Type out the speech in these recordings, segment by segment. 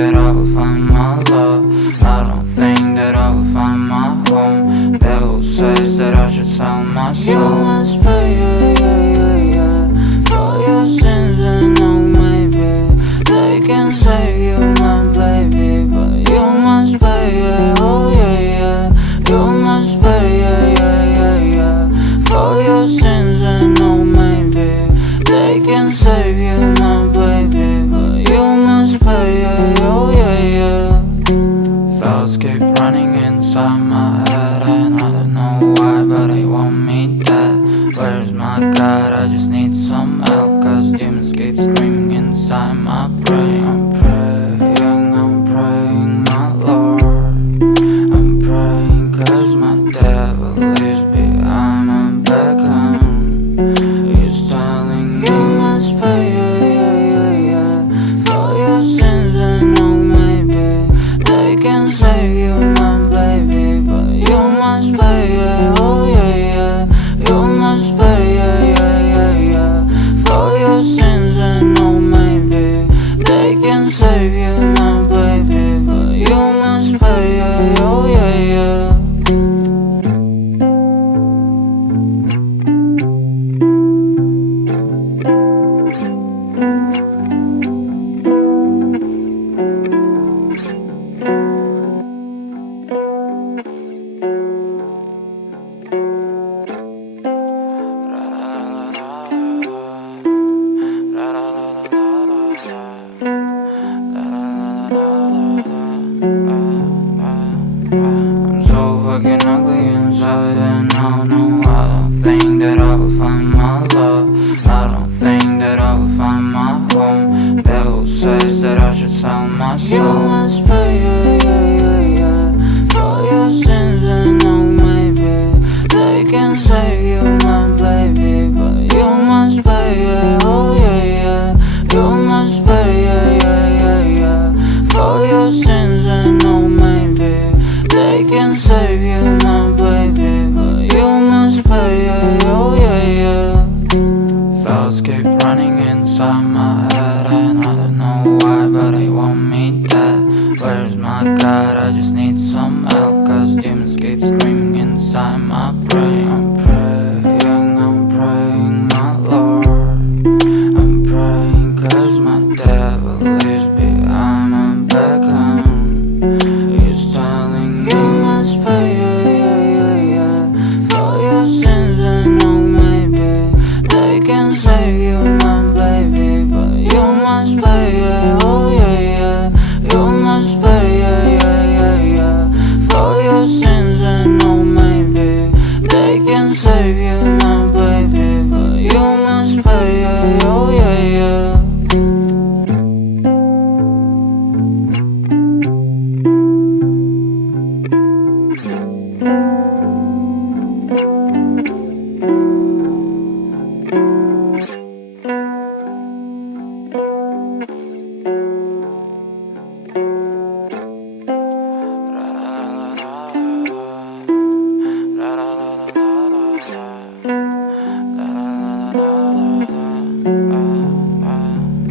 that I will find my love. I don't think that I will find my home. Devil says that I should sell my soul. You must pay, for your sins, and no, maybe they can save you, my baby, but you must pay, oh yeah. You must pay, for your sins, and no, maybe they can save you, my baby, but you must pay, oh yeah. Thoughts keep running inside my head, and I don't know why, but they want me dead. Where's my God? I just need some help, cause demons keep screaming inside my brain. I'm praying, my Lord. I'm praying cause my devil is behind my back home. He's telling me you must pay, for your sins, and no, maybe they can save you, my baby, but you must pay, oh yeah. You must pay, for your sins, and no, maybe they can save you, my baby, but you must pay, oh yeah. I'm so fucking ugly inside, and I know I don't think that I will find my love. I don't think that I will find my home. Devil says that I should sell my soul. You must pay, for your sins, and no, maybe they can save you, my baby, but you must pay, oh yeah. You must pay, for your sins, and no, maybe they can save you, my baby, but you must pay, oh yeah. Thoughts keep running inside my head, and I don't know why, but they want me dead. Where's my God? I just need some help, cause demons keep screaming inside my brain. I'm praying, my Lord. I'm praying cause my devil is behind my back home. He's telling me you must pay, for your sins, and no, maybe they can save you, my baby, but you must pay, oh yeah. You must pay, for your sins, and no, maybe they can save you, my baby, but you must pay, oh yeah.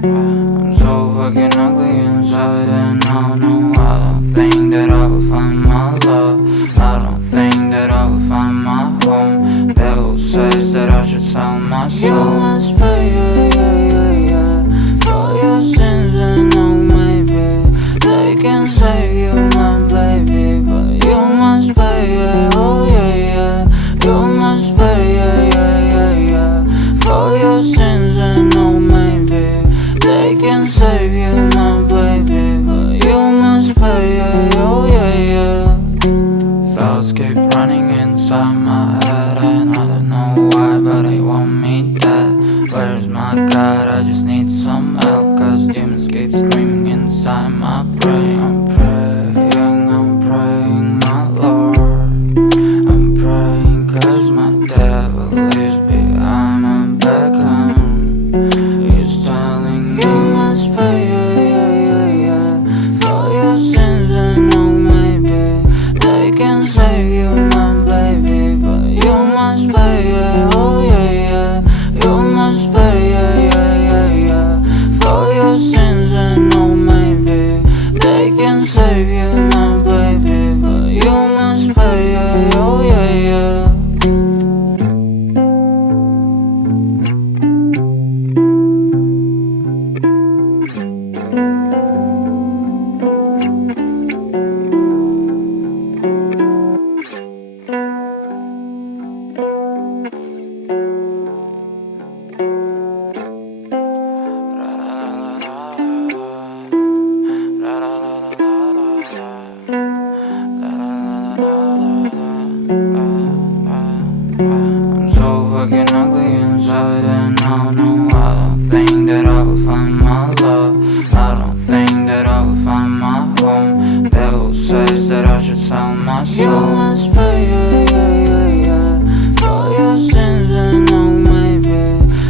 I'm so fucking ugly inside, and I know I don't think that I will find my love. I don't think that I will find my home. Devil says that I should sell my soul. You must pay, for your sins, and no, maybe they can save you, my baby, but you must pay, oh yeah. You must pay, for your sins, and no, maybe they can save you, my baby, but you must pay, oh yeah. Thoughts keep running inside my head, and I don't know why, but they want me dead. Where's my God? I just need some help, cause demons keep screaming inside my brain. I'm praying, my Lord. I'm praying cause my devil is behind my back home. He's telling me you must pay, for your sins, and no, maybe they can save you, my baby, but you must pay, oh yeah. You must pay, for your sins, and no, maybe my You soul. must pay, for your sins. And oh, maybe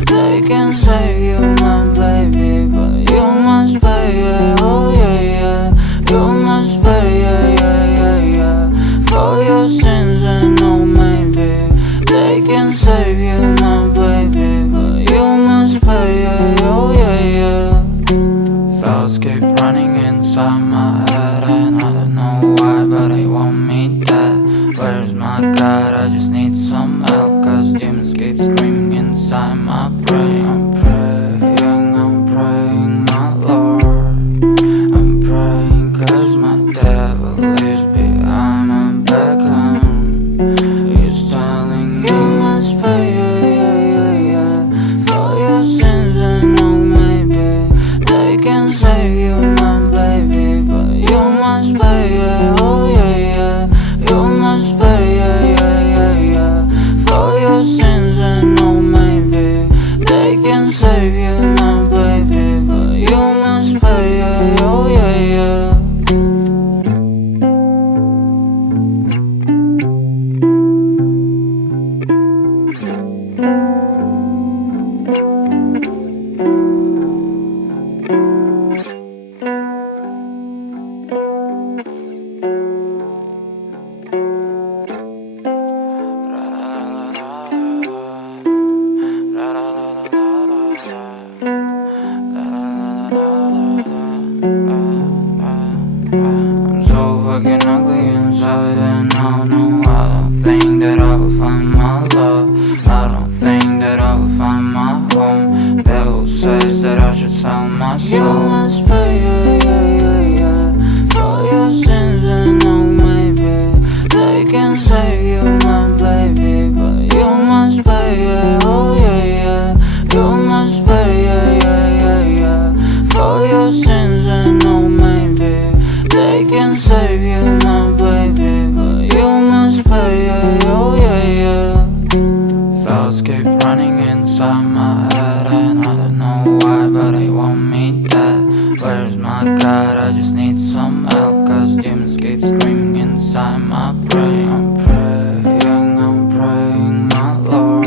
they can save you, my baby, but you must pay, oh yeah. You must pay, for your sins. And oh, maybe they can save you, my baby, but you must pay, oh yeah. Thoughts keep running inside my head, and I don't know why, but they want me dead. Where's my God? I just need some help, cause demons keep screaming inside my brain. I'm praying, my Lord. I'm praying cause my devil is behind my back home. He's telling me you must pay, for your sins. And oh, maybe they can save you, my baby, but you must pay, oh yeah. You must pay, for your sins. And oh, maybe they can save you, my baby, but you must pay, oh yeah. I'm so fucking ugly inside, and I don't think that I will find my love. I don't think that I will find my home. Devil says that I should sell my You soul. must pay, for your sins. And oh, maybe they can save you, my baby, but you must pay, oh yeah. You must pay, for your sins. And oh, maybe they can save you, my baby, but you must pay, oh yeah. Thoughts keep running inside my head, and I don't know why, but they want me dead. Where's my God? I just need some help, cause demons keep screaming inside my brain. I'm praying, my Lord.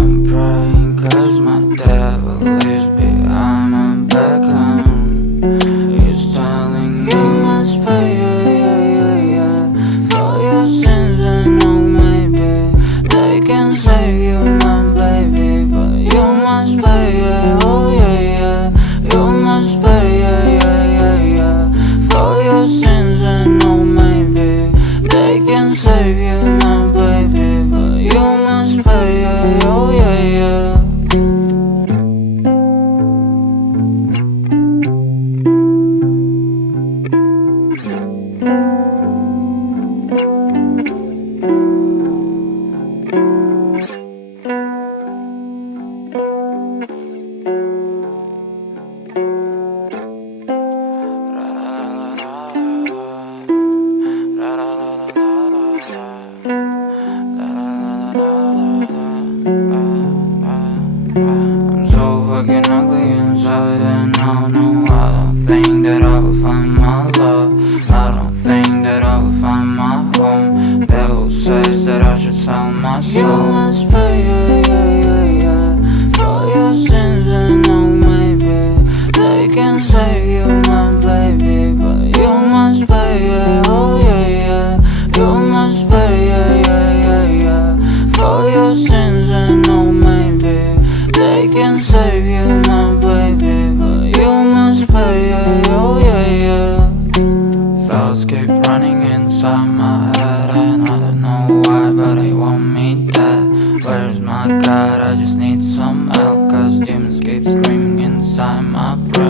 I'm praying cause my devil is behind my back home. He's telling me You must pay, for your sins. And oh, maybe they can save you, my baby, but you must pay, oh yeah. You must pay, for your sins. And oh, maybe they can save you, my baby, but you must pay, oh yeah. I'm so fucking ugly inside, and I don't think that I will find my love. I don't think that I will find my home. Devil says that I should sell my You soul. must pay, for your sins. And oh, maybe they can save you, my baby, but you must pay, oh yeah. You must pay, for your sins. And oh, maybe they can save you, my baby, but you must pay, oh yeah. Thoughts keep running inside my head, and I don't know why, but they want me dead. Where's my God? I just need some help, cause demons keep screaming inside my